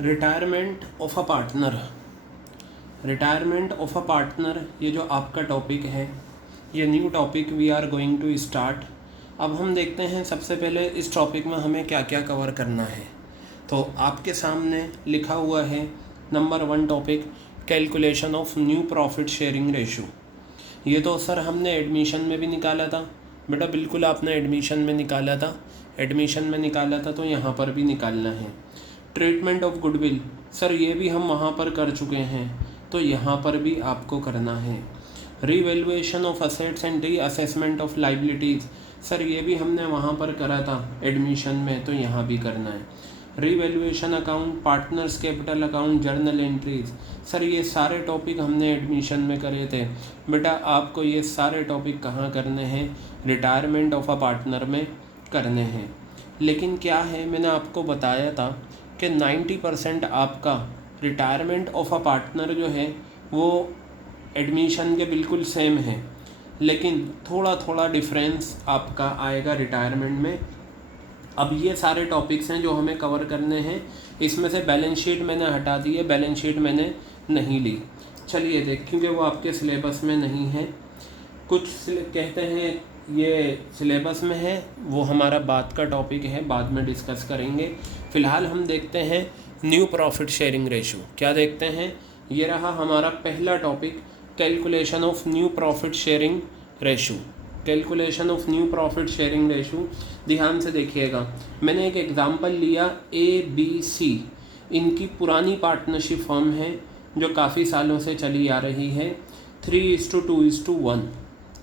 Retirement of a partner. Retirement of a partner ये जो आपका टॉपिक है, ये new topic we are going to start. अब हम देखते हैं सबसे पहले इस टॉपिक में हमें क्या क्या कवर करना है। तो आपके सामने लिखा हुआ है number 1 topic, calculation of new profit sharing ratio. ये तो सर हमने एडमिशन में भी निकाला था। बेटा बिल्कुल आपने एडमिशन में निकाला था, तो यहाँ पर भी निकालना है। ट्रीटमेंट ऑफ गुडविल, सर ये भी हम वहाँ पर कर चुके हैं, तो यहाँ पर भी आपको करना है। Revaluation of assets and re assessment of liabilities, sir ये भी हमने वहाँ पर करा था एडमिशन में, तो यहाँ भी करना है। Revaluation account, partners capital account, journal entries, sir ये सारे टॉपिक हमने एडमिशन में करे थे। बेटा आपको ये सारे टॉपिक कहाँ करने हैं? रिटायरमेंट ऑफ अ पार्टनर में करने हैं। लेकिन क्या है, मैंने आपको बताया था कि 90% आपका रिटायरमेंट ऑफ अ पार्टनर जो है वो एडमिशन के बिल्कुल सेम है, लेकिन थोड़ा थोड़ा डिफरेंस आपका आएगा रिटायरमेंट में। अब ये सारे टॉपिक्स हैं जो हमें कवर करने हैं। इसमें से बैलेंस शीट मैंने हटा दी है, बैलेंस शीट मैंने नहीं ली। चलिए देख, क्योंकि वो आपके सिलेबस में नहीं है। कुछ कहते हैं ये सिलेबस में है, वो हमारा बाद का टॉपिक है, बाद में डिस्कस करेंगे। फ़िलहाल हम देखते हैं न्यू प्रॉफिट शेयरिंग रेशो। क्या देखते हैं? ये रहा हमारा पहला topic, calculation of new profit sharing ratio. Calculation of new profit sharing ratio, ध्यान से देखिएगा। मैंने एक एग्जांपल लिया, ABC, इनकी पुरानी पार्टनरशिप फर्म है जो काफ़ी सालों से चली आ रही है, 3:2:1।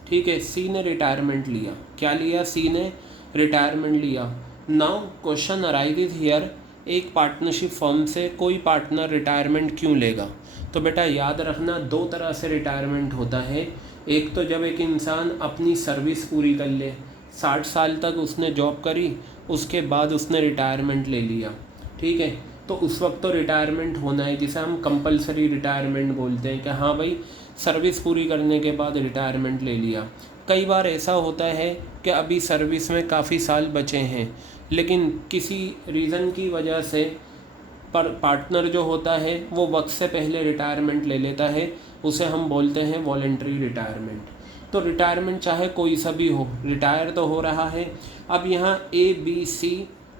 ठीक है, सी ने रिटायरमेंट लिया। क्या लिया? सी ने रिटायरमेंट लिया। नाउ क्वेश्चन अराइजेज हियर, एक पार्टनरशिप फर्म से कोई पार्टनर रिटायरमेंट क्यों लेगा? तो बेटा याद रखना, दो तरह से रिटायरमेंट होता है। एक तो जब एक इंसान अपनी सर्विस पूरी कर ले, 60 साल तक उसने जॉब करी, उसके बाद उसने रिटायरमेंट ले लिया। ठीक है, तो उस वक्त तो रिटायरमेंट होना है, जिसे हम कंपलसरी रिटायरमेंट बोलते हैं कि हाँ भाई सर्विस पूरी करने के बाद रिटायरमेंट ले लिया। कई बार ऐसा होता है कि अभी सर्विस में काफ़ी साल बचे हैं, लेकिन किसी रीज़न की वजह से पर पार्टनर जो होता है वो वक्त से पहले रिटायरमेंट ले लेता है, उसे हम बोलते हैं वॉलंटरी रिटायरमेंट। तो रिटायरमेंट चाहे कोई सा भी हो, रिटायर तो हो रहा है। अब यहाँ ABC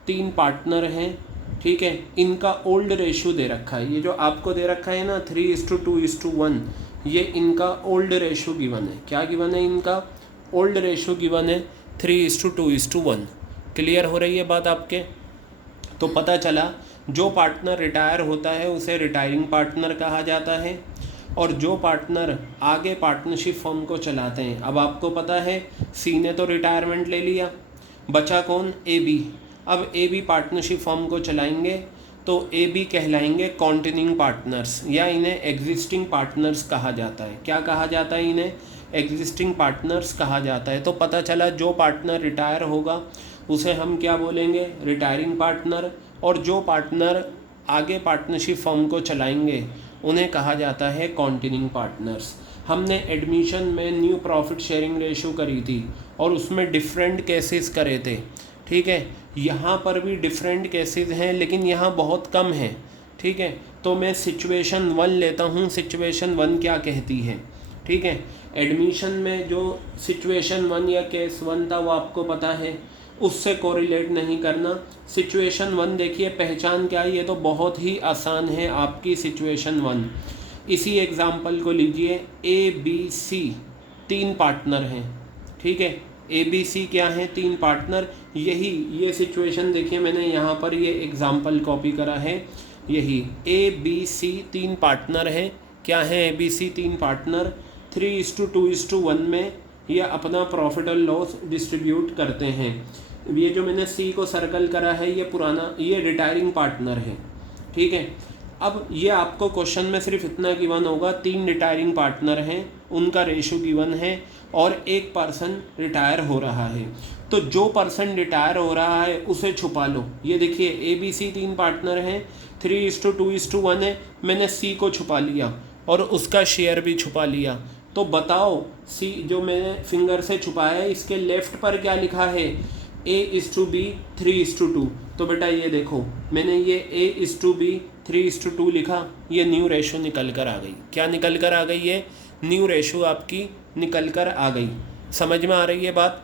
3 पार्टनर हैं। ठीक है, इनका ओल्ड रेशो दे रखा है, ये जो आपको दे रखा है ना 3:2:1, ये इनका ओल्ड रेशो गिवन है। क्या गिवन है? इनका ओल्ड रेशो गिवन है 3:2:1। क्लियर हो रही है बात आपके? तो पता चला जो पार्टनर रिटायर होता है उसे रिटायरिंग पार्टनर कहा जाता है, और जो पार्टनर आगे पार्टनरशिप फर्म को चलाते हैं, अब आपको पता है सी ने तो रिटायरमेंट ले लिया, बचा कौन? AB। अब AB पार्टनरशिप फर्म को चलाएंगे, तो AB कहलाएंगे कॉन्टिन्यूइंग पार्टनर्स, या इन्हें एग्जिस्टिंग पार्टनर्स कहा जाता है। क्या कहा जाता है? इन्हें एग्जिस्टिंग पार्टनर्स कहा जाता है। तो पता चला जो पार्टनर रिटायर होगा उसे हम क्या बोलेंगे? Retiring partner. और जो पार्टनर आगे पार्टनरशिप फर्म को चलाएंगे उन्हें कहा जाता है कॉन्टिन्यूइंग पार्टनर्स। हमने एडमिशन में न्यू प्रॉफिट शेयरिंग रेशो करी थी और उसमें डिफरेंट केसेस करे थे। ठीक है, यहाँ पर भी डिफरेंट केसेस हैं, लेकिन यहाँ बहुत कम है। ठीक है, तो मैं सिचुएशन 1 लेता हूँ। सिचुएशन 1 क्या कहती है? ठीक है, एडमिशन में जो सिचुएशन 1 या केस 1 था वो आपको पता है, उससे कोरिलेट नहीं करना। सिचुएशन 1 देखिए, पहचान क्या है? ये तो बहुत ही आसान है आपकी सिचुएशन 1। इसी एग्जाम्पल को लीजिए, ABC 3 पार्टनर हैं। ठीक है, ABC क्या है? 3 पार्टनर। ये सिचुएशन देखिए, मैंने यहाँ पर ये एग्जाम्पल कॉपी करा है। यही ABC 3 पार्टनर है। क्या है ABC 3 पार्टनर? 3:2:1 में ये अपना प्रॉफिट और लॉस डिस्ट्रीब्यूट करते हैं। ये जो मैंने C को सर्कल करा है, ये पुराना, ये रिटायरिंग पार्टनर है। ठीक है, अब ये आपको क्वेश्चन में सिर्फ इतना गिवन होगा, 3 रिटायरिंग पार्टनर हैं, उनका रेशो गिवन है, और एक पर्सन रिटायर हो रहा है। तो जो पर्सन रिटायर हो रहा है उसे छुपा लो। ये देखिए ABC 3 पार्टनर हैं, 3:2:1 है, मैंने C को छुपा लिया और उसका शेयर भी छुपा लिया। तो बताओ C जो मैंने फिंगर से छुपाया है, इसके लेफ्ट पर क्या लिखा है? A/B 3:2। तो बेटा ये देखो, मैंने ये A/B 3:2 लिखा, ये न्यू रेशो निकल कर आ गई। क्या निकल कर आ गई? ये न्यू रेशो आपकी निकल कर आ गई। समझ में आ रही है बात?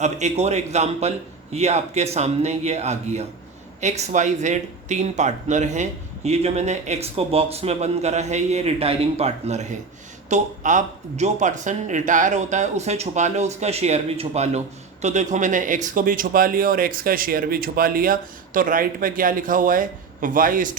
अब एक और एग्जाम्पल ये आपके सामने ये आ गया। XYZ 3 पार्टनर हैं। ये जो मैंने X को बॉक्स में बंद करा है ये रिटायरिंग पार्टनर है। तो आप जो पर्सन रिटायर होता है उसे छुपा लो, उसका शेयर भी छुपा लो। तो देखो मैंने X को भी छुपा लिया और X का शेयर भी छुपा लिया। तो राइट पे क्या लिखा हुआ है? Y/Z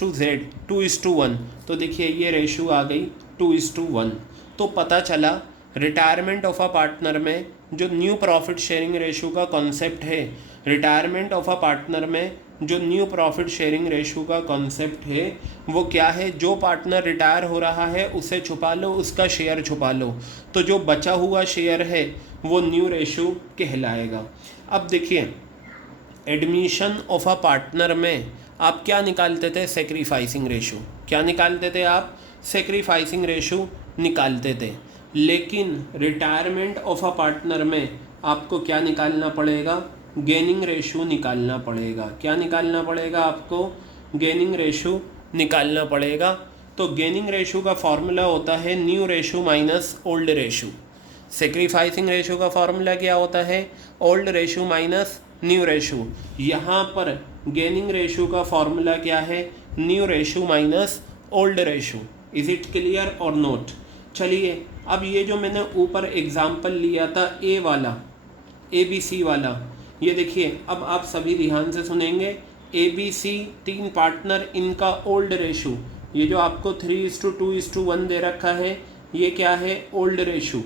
2:1। तो देखिए ये रेशो आ गई 2:1। तो पता चला रिटायरमेंट ऑफ अ पार्टनर में जो न्यू प्रॉफिट शेयरिंग रेशो का कॉन्सेप्ट है, रिटायरमेंट ऑफ अ पार्टनर में जो न्यू प्रॉफिट शेयरिंग रेशो का कॉन्सेप्ट है वो क्या है? जो पार्टनर रिटायर हो रहा है उसे छुपा लो, उसका शेयर छुपा लो। तो जो बचा हुआ शेयर है वो न्यू रेशो कहलाएगा। अब देखिए एडमिशन ऑफ अ पार्टनर में आप क्या निकालते थे? Sacrificing ratio. क्या निकालते थे आप? सेक्रीफाइसिंग रेशो निकालते थे। लेकिन रिटायरमेंट ऑफ अ पार्टनर में आपको क्या निकालना पड़ेगा? गेनिंग रेशो निकालना पड़ेगा। क्या निकालना पड़ेगा आपको? गेनिंग रेशो निकालना पड़ेगा। तो गेनिंग रेशो का फॉर्मूला होता है new ratio minus old ratio. Sacrificing ratio का फॉर्मूला क्या होता है? Old ratio minus new ratio. यहाँ पर गेनिंग रेशो का फॉर्मूला क्या है? New ratio minus old ratio. Is it clear और नोट? चलिए अब ये जो मैंने ऊपर एग्जाम्पल लिया था ए वाला, ABC वाला, ये देखिए अब आप सभी ध्यान से सुनेंगे। ABC 3 पार्टनर, इनका ओल्ड रेशो, ये जो आपको 3:2:1 दे रखा है ये क्या है? Old ratio.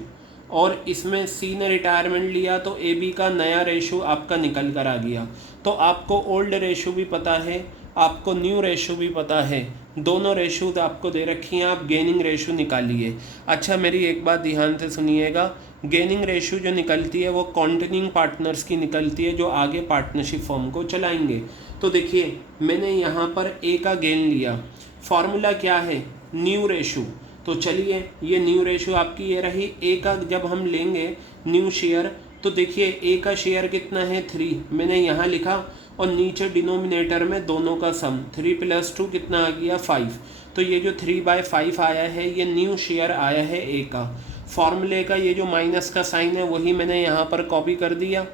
और इसमें C ने रिटायरमेंट लिया तो AB का नया रेशो आपका निकल कर आ गया। तो आपको ओल्ड रेशो भी पता है, आपको न्यू रेशो भी पता है, दोनों रेशोज आपको दे रखी हैं, आप गेनिंग रेशो निकालिए। अच्छा मेरी एक बात ध्यान से सुनिएगा, गेनिंग रेशो जो निकलती है वो कंटिन्यूइंग पार्टनर्स की निकलती है जो आगे पार्टनरशिप फॉर्म को चलाएंगे। तो देखिए मैंने यहाँ पर ए का गेन लिया, फार्मूला क्या है? New ratio. तो चलिए ये न्यू रेशो आपकी ये रही। ए का जब हम लेंगे न्यू शेयर तो देखिए ए का शेयर कितना है? 3 मैंने यहाँ लिखा और नीचे डिनोमिनेटर में दोनों का सम 3 + 2 कितना आ गया? 5। तो ये जो 3/5 आया है ये न्यू शेयर आया है ए का। फॉर्मूले का ये जो माइनस का साइन है वही मैंने यहाँ पर कॉपी कर दिया।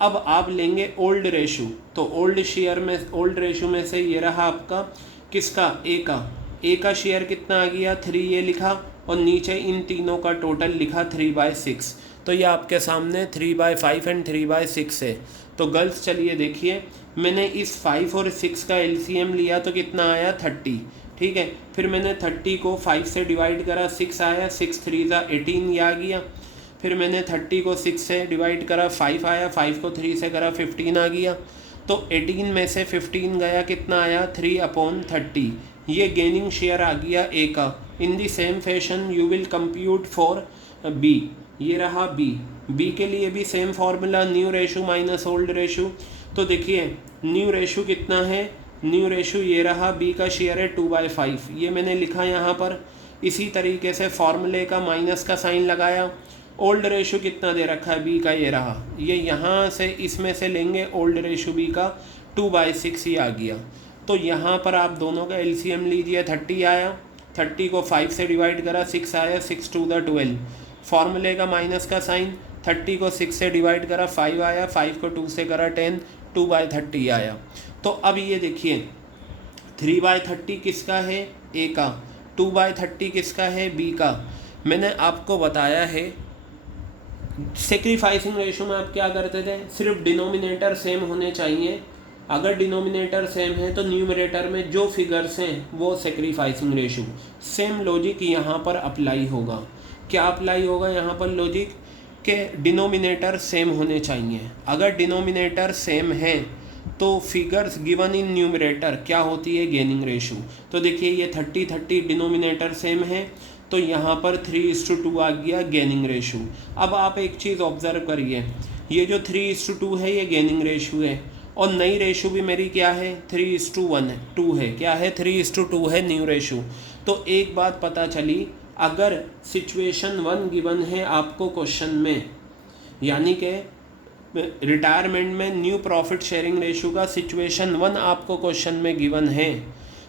अब आप लेंगे ओल्ड रेशो, तो ओल्ड शेयर में, ओल्ड रेशो में से ये रहा आपका किसका? ए का। ए का शेयर कितना आ गया? 3 ये लिखा और नीचे इन तीनों का टोटल लिखा 3/6। तो ये आपके सामने 3/5 एंड 3/6 है। तो गर्ल्स चलिए देखिए मैंने इस 5 और 6 का LCM लिया तो कितना आया? 30। ठीक है, फिर मैंने 30 को 5 से डिवाइड करा, 6 आया, 6 3 18 ये आ गया। फिर मैंने 30 को 6 से डिवाइड करा, 5 आया, 5 को 3 से करा, 15 आ गया। तो 18 में से 15 गया, कितना आया? 3/30। ये गेनिंग शेयर आ गया ए का। In the same fashion you will compute for B, ये रहा बी के लिए भी same formula new ratio minus old ratio. तो देखिए न्यू रेशो कितना है? न्यू रेशो ये रहा, बी का शेयर है 2/5, ये मैंने लिखा यहाँ पर। इसी तरीके से फार्मूले का माइनस का साइन लगाया। ओल्ड रेशो कितना दे रखा है? बी का ये रहा, ये यहाँ से इसमें से लेंगे ओल्ड रेशो बी का 2/6 ये आ गया। तो यहाँ पर आप दोनों का LCM लीजिए, 30 आया, 30 को 5 से डिवाइड करा, 6 आया, 6 2 12। फार्मूले का माइनस का साइन, 30 को 6 से डिवाइड करा, 5 आया, 5 को 2 से करा 10, 2/30 आया। तो अब ये देखिए 3/30 किसका है? ए का। 2/30 किसका है? बी का। मैंने आपको बताया है सेक्रीफाइसिंग रेशो में आप क्या करते थे? सिर्फ डिनोमिनेटर सेम होने चाहिए। अगर डिनोमिनेटर सेम है तो न्यूमरेटर में जो फिगर्स हैं वो सेक्रीफाइसिंग रेशो। सेम लॉजिक यहाँ पर अप्लाई होगा। क्या अप्लाई होगा यहाँ पर लॉजिक? के डिनोमिनेटर सेम होने चाहिए। अगर डिनोमिनेटर सेम है तो फिगर्स गिवन इन न्यूमरेटर क्या होती है? Gaining ratio. तो देखिए ये 30 डिनोमिनेटर सेम है तो यहाँ पर 3:2 आ गया गेनिंग रेशो। अब आप एक चीज़ ऑब्जर्व करिए, ये जो 3:2 है ये गेनिंग रेशो है और नई रेशो भी मेरी क्या है? 3:1 है, 2 है। क्या है? 3:2 है न्यू रेशो। तो एक बात पता चली, अगर सिचुएशन 1 गिवन है आपको क्वेश्चन में, यानी कि रिटायरमेंट में न्यू प्रॉफिट शेयरिंग रेशो का सिचुएशन 1 आपको क्वेश्चन में गिवन है,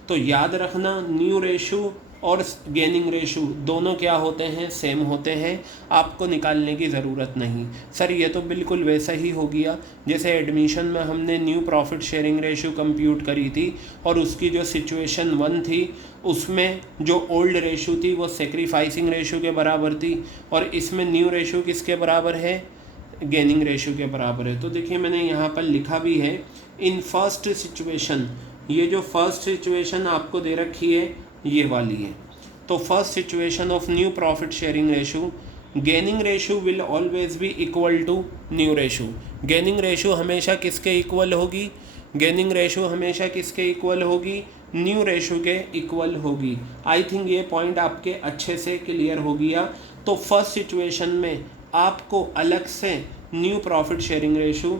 तो याद रखना न्यू रेशो और गेनिंग रेशो दोनों क्या होते हैं, सेम होते हैं, आपको निकालने की ज़रूरत नहीं। सर ये तो बिल्कुल वैसा ही हो गया जैसे एडमिशन में हमने new profit sharing ratio compute करी थी और उसकी जो सिचुएशन 1 थी उसमें जो ओल्ड रेशो थी वो सेक्रीफाइसिंग रेशो के बराबर थी और इसमें न्यू रेशो किसके बराबर है, गेनिंग रेशो के बराबर है। तो देखिए मैंने यहाँ पर लिखा भी है इन फर्स्ट सिचुएशन, ये जो फर्स्ट सिचुएशन आपको दे रखी है ये वाली है। तो first situation of new profit sharing ratio, gaining ratio will always be equal to new ratio. Gaining ratio हमेशा किसके इक्वल होगी, गेनिंग रेशो हमेशा किसके इक्वल होगी, न्यू रेशो के इक्वल होगी। आई थिंक ये पॉइंट आपके अच्छे से क्लियर हो गया। तो फर्स्ट सिचुएशन में आपको अलग से new profit sharing ratio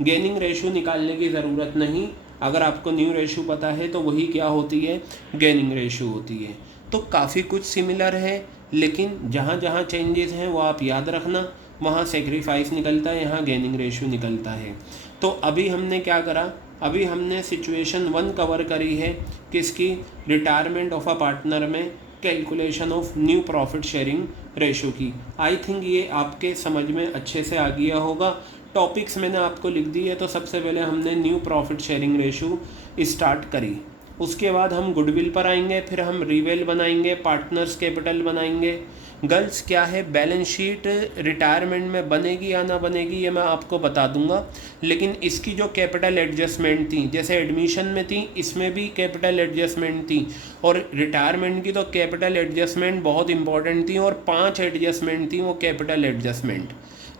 gaining ratio निकालने की ज़रूरत नहीं। अगर आपको न्यू रेशो पता है तो वही क्या होती है, गेनिंग रेशो होती है। तो काफ़ी कुछ सिमिलर है, लेकिन जहाँ जहाँ चेंजेस हैं वो आप याद रखना, वहाँ सेक्रीफाइस निकलता है, यहाँ गेनिंग रेशो निकलता है। तो अभी हमने क्या करा, अभी हमने सिचुएशन 1 कवर करी है किसकी, रिटायरमेंट ऑफ अ पार्टनर में calculation of new profit sharing ratio की। आई थिंक ये आपके समझ में अच्छे से आ गया होगा। टॉपिक्स मैंने आपको लिख दिए। तो सबसे पहले हमने new profit sharing ratio start करी, उसके बाद हम गुडविल पर आएंगे, फिर हम रिवेल बनाएंगे, पार्टनर्स कैपिटल बनाएंगे। गर्ल्स क्या है, बैलेंस शीट रिटायरमेंट में बनेगी या ना बनेगी ये मैं आपको बता दूंगा, लेकिन इसकी जो कैपिटल एडजस्टमेंट थी जैसे एडमिशन में थी, इसमें भी कैपिटल एडजस्टमेंट थी और रिटायरमेंट की तो कैपिटल एडजस्टमेंट बहुत इंपॉर्टेंट थी और 5 एडजस्टमेंट थी वो कैपिटल एडजस्टमेंट,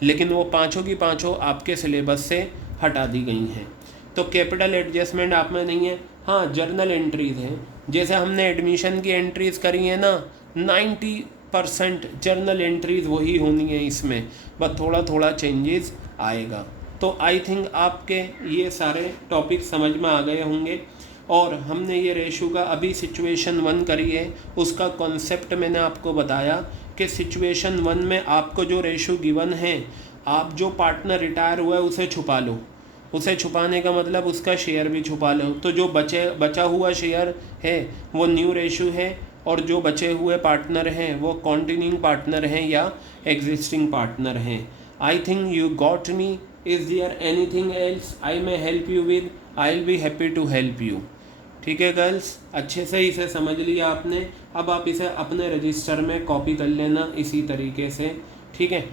लेकिन वो पाँचों की पाँचों आपके सिलेबस से हटा दी गई हैं। तो कैपिटल एडजस्टमेंट आप में नहीं है। हाँ, जर्नल एंट्रीज़ हैं, जैसे हमने एडमिशन की एंट्रीज़ करी है ना, 90% जर्नल एंट्रीज़ वही होनी है इसमें, बस थोड़ा थोड़ा चेंजेस आएगा। तो आई थिंक आपके ये सारे टॉपिक समझ में आ गए होंगे। और हमने ये रेशो का अभी सिचुएशन 1 करी है, उसका कॉन्सेप्ट मैंने आपको बताया कि सिचुएशन 1 में आपको जो रेशो गिवन है, आप जो पार्टनर रिटायर हुआ है उसे छुपा लो। उसे छुपाने का मतलब उसका शेयर भी छुपा लो। तो जो बचा हुआ शेयर है वो न्यू रेशो है और जो बचे हुए पार्टनर हैं वो कंटिन्यूइंग पार्टनर हैं या एग्जिस्टिंग पार्टनर हैं। I think you got me. Is there anything else I may help you with? I will be happy to help you. ठीक है गर्ल्स, अच्छे से इसे समझ लिया आपने। अब आप इसे अपने रजिस्टर में कॉपी कर लेना इसी तरीके से, ठीक है।